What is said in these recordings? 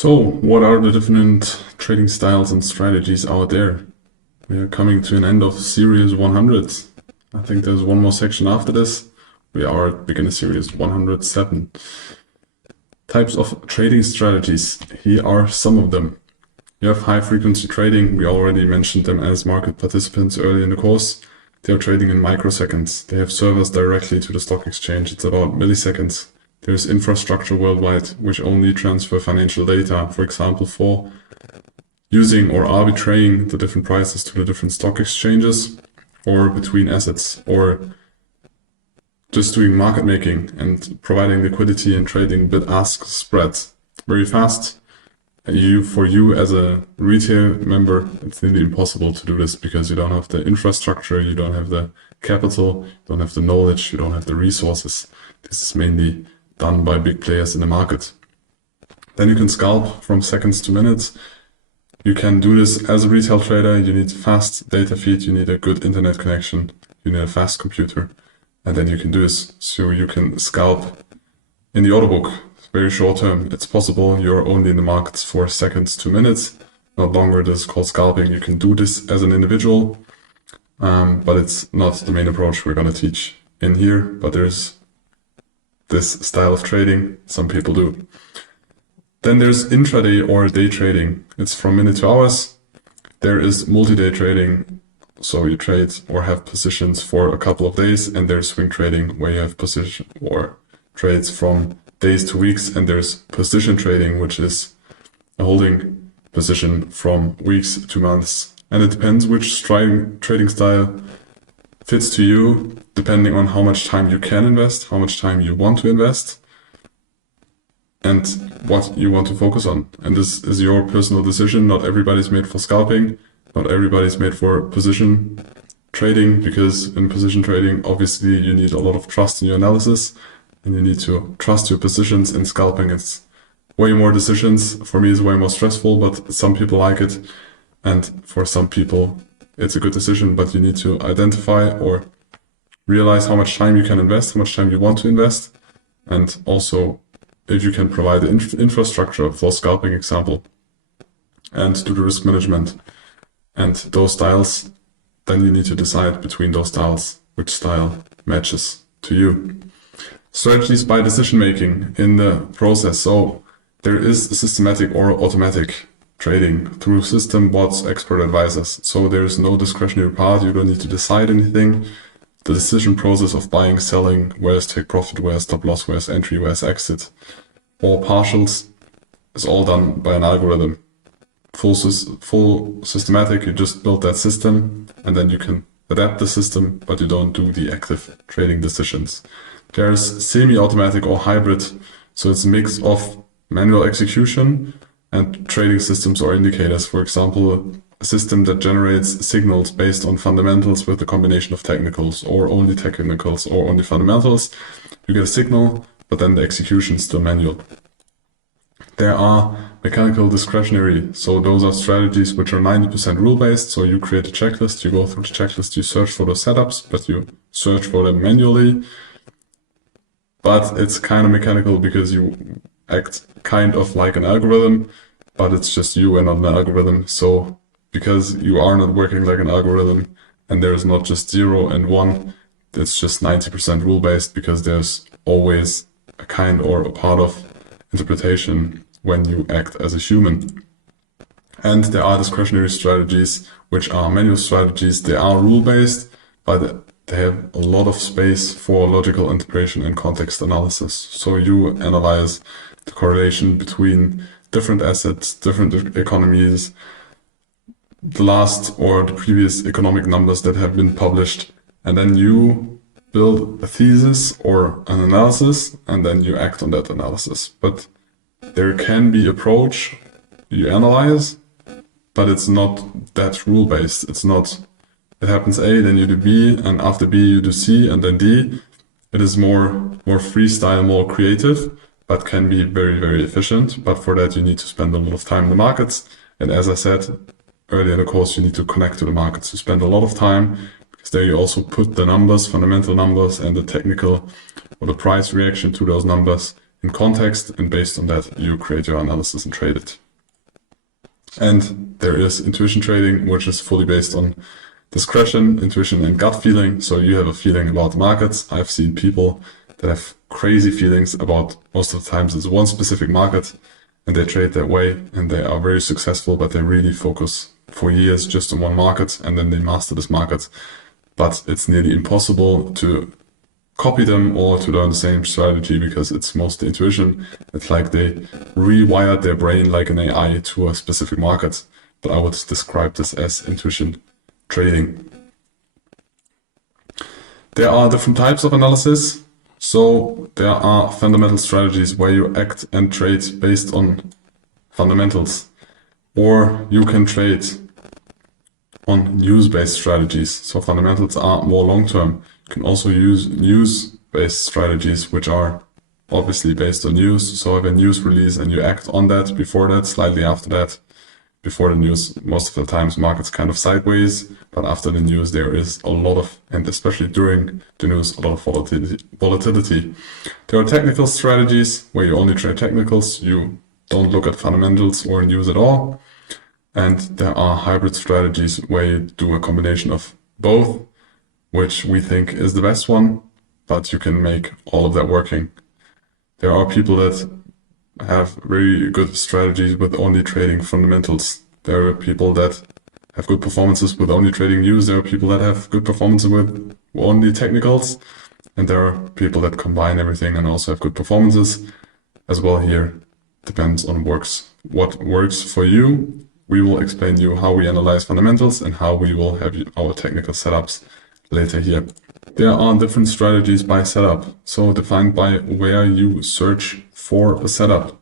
So, what are the different trading styles and strategies out there? We are coming to an end of Series 100. I think there's one more section after this. We are at beginner Series 107. Types of trading strategies. Here are some of them. You have high frequency trading. We already mentioned them as market participants early in the course. They are trading in microseconds. They have servers directly to the stock exchange. It's about milliseconds. There's infrastructure worldwide which only transfer financial data, for example, for using or arbitrating the different prices to the different stock exchanges or between assets, or just doing market making and providing liquidity and trading bid-ask spreads very fast. For you as a retail member, it's nearly impossible to do this because you don't have the infrastructure, you don't have the capital, you don't have the knowledge, you don't have the resources. This is mainly done by big players in the market. Then you can scalp from seconds to minutes. You can do this as a retail trader. You need fast data feed, you need a good internet connection, you need a fast computer, and then you can do this. So you can scalp in the order book, very short term. It's possible. You're only in the markets for seconds to minutes, not longer. This is called scalping. You can do this as an individual, but it's not the main approach we're going to teach in here, but there's this style of trading some people do. Then there's intraday or day trading. It's from minute to hours. There is multi-day trading, so you trade or have positions for a couple of days, and there's swing trading where you have position or trades from days to weeks, and there's position trading, which is a holding position from weeks to months. And it depends which trading style fits to you, depending on how much time you can invest, how much time you want to invest, and what you want to focus on. And this is your personal decision. Not everybody's made for scalping, not everybody's made for position trading, because in position trading, obviously you need a lot of trust in your analysis, and you need to trust your positions. In scalping, it's way more decisions. For me, it's way more stressful, but some people like it. And for some people, it's a good decision, but you need to identify or realize how much time you can invest, how much time you want to invest, and also if you can provide the infrastructure for scalping example, and do the risk management. And those styles, then you need to decide between those styles, which style matches to you. Strategies by decision making in the process. So there is systematic or automatic trading through system, bots, expert advisors. So there's no discretionary part. You don't need to decide anything. The decision process of buying, selling, where's take profit, where's stop loss, where's entry, where's exit, or partials, is all done by an algorithm. Full systematic, you just build that system, and then you can adapt the system, but you don't do the active trading decisions. There's semi-automatic or hybrid, so it's a mix of manual execution and trading systems or indicators. For example, a system that generates signals based on fundamentals with a combination of technicals, or only technicals, or only fundamentals. You get a signal, but then the execution is still manual. There are mechanical discretionary, so those are strategies which are 90% rule-based. So you create a checklist, you go through the checklist, you search for those setups, but you search for them manually. But it's kind of mechanical because you act kind of like an algorithm, but it's just you and not an algorithm. So because you are not working like an algorithm, and there is not just 0 and 1, it's just 90% rule-based, because there's always a kind or a part of interpretation when you act as a human. And there are discretionary strategies, which are manual strategies. They are rule-based, but they have a lot of space for logical interpretation and context analysis. So you analyze the correlation between different assets, different economies, the last or the previous economic numbers that have been published, and then you build a thesis or an analysis, and then you act on that analysis. But there can be approach, you analyze, but it's not that rule-based. It's not, it happens A, then you do B, and after B you do C, and then D. It is more freestyle, more creative, but can be very, very efficient. But for that you need to spend a lot of time in the markets. And as I said earlier in the course, you need to connect to the markets. You spend a lot of time, because there you also put the numbers, fundamental numbers, and the technical or the price reaction to those numbers in context, and based on that, you create your analysis and trade it. And there is intuition trading, which is fully based on discretion, intuition, and gut feeling. So you have a feeling about markets. I've seen people that have crazy feelings about, most of the times it's one specific market, and they trade that way, and they are very successful, but they really focus for years just on one market, and then they master this market. But it's nearly impossible to copy them or to learn the same strategy because it's mostly intuition. It's like they rewired their brain like an AI to a specific market. But I would describe this as intuition trading. There are different types of analysis. So there are fundamental strategies where you act and trade based on fundamentals. Or you can trade on news-based strategies. So fundamentals are more long-term. You can also use news-based strategies, which are obviously based on news. So if a news release and you act on that, before that, slightly after that, before the news, most of the times markets kind of sideways, but after the news there is a lot of, and especially during the news, a lot of volatility. There are technical strategies where you only trade technicals. You don't look at fundamentals or news at all. And there are hybrid strategies where you do a combination of both, which we think is the best one, but you can make all of that working. There are people that have very good strategies with only trading fundamentals. There are people that have good performances with only trading news. There are people that have good performances with only technicals. And there are people that combine everything and also have good performances as well. Here depends on what works for you. We will explain to you how we analyze fundamentals and how we will have our technical setups later here. There are different strategies by setup, so defined by where you search for a setup.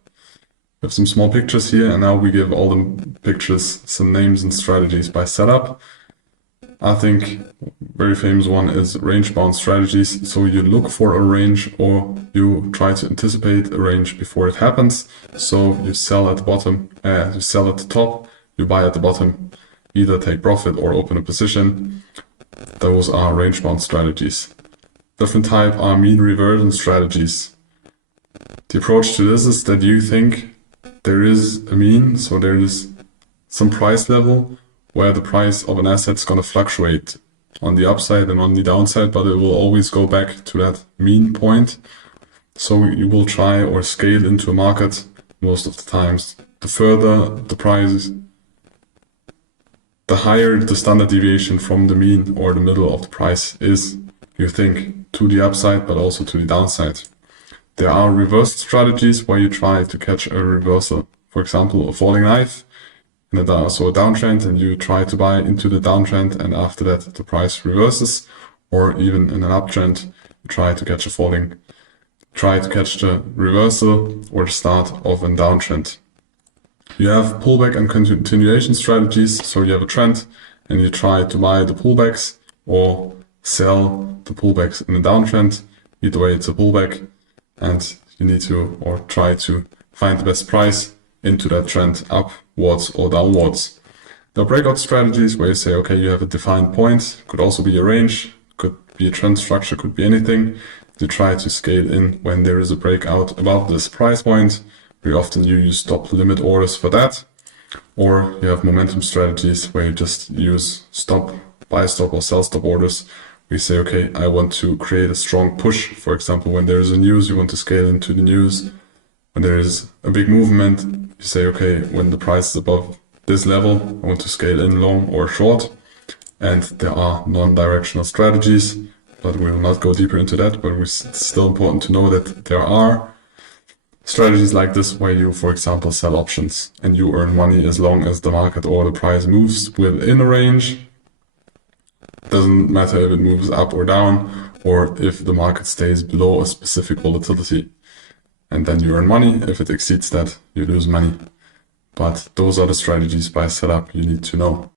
We have some small pictures here, and now we give all the pictures some names and strategies by setup. I think very famous one is range-bound strategies. So you look for a range or you try to anticipate a range before it happens. So you sell at the bottom, you sell at the top, you buy at the bottom, either take profit or open a position. Those are range-bound strategies. Different type are mean reversion strategies. The approach to this is that you think there is a mean, so there is some price level where the price of an asset is going to fluctuate on the upside and on the downside, but it will always go back to that mean point. So you will try or scale into a market most of the times. The further the price, the higher the standard deviation from the mean or the middle of the price is, you think, to the upside, but also to the downside. There are reverse strategies where you try to catch a reversal. For example, a falling knife, so a downtrend, and you try to buy into the downtrend, and after that the price reverses. Or even in an uptrend, you try to catch the reversal or the start of a downtrend. You have pullback and continuation strategies. So you have a trend and you try to buy the pullbacks or sell the pullbacks in a downtrend. Either way, it's a pullback, and you need to or try to find the best price into that trend upwards or downwards. There are breakout strategies where you say, okay, you have a defined point, could also be a range, could be a trend structure, could be anything. You try to scale in when there is a breakout above this price point. Very often you use stop limit orders for that. Or you have momentum strategies where you just use buy stop or sell stop orders. We say, okay, I want to create a strong push. For example, when there is a news, you want to scale into the news. When there is a big movement, you say, okay, when the price is above this level, I want to scale in long or short. And there are non-directional strategies, but we will not go deeper into that. But it's still important to know that there are strategies like this where you, for example, sell options and you earn money as long as the market or the price moves within a range. Doesn't matter if it moves up or down, or if the market stays below a specific volatility. And then you earn money. If it exceeds that, you lose money. But those are the strategies by setup you need to know.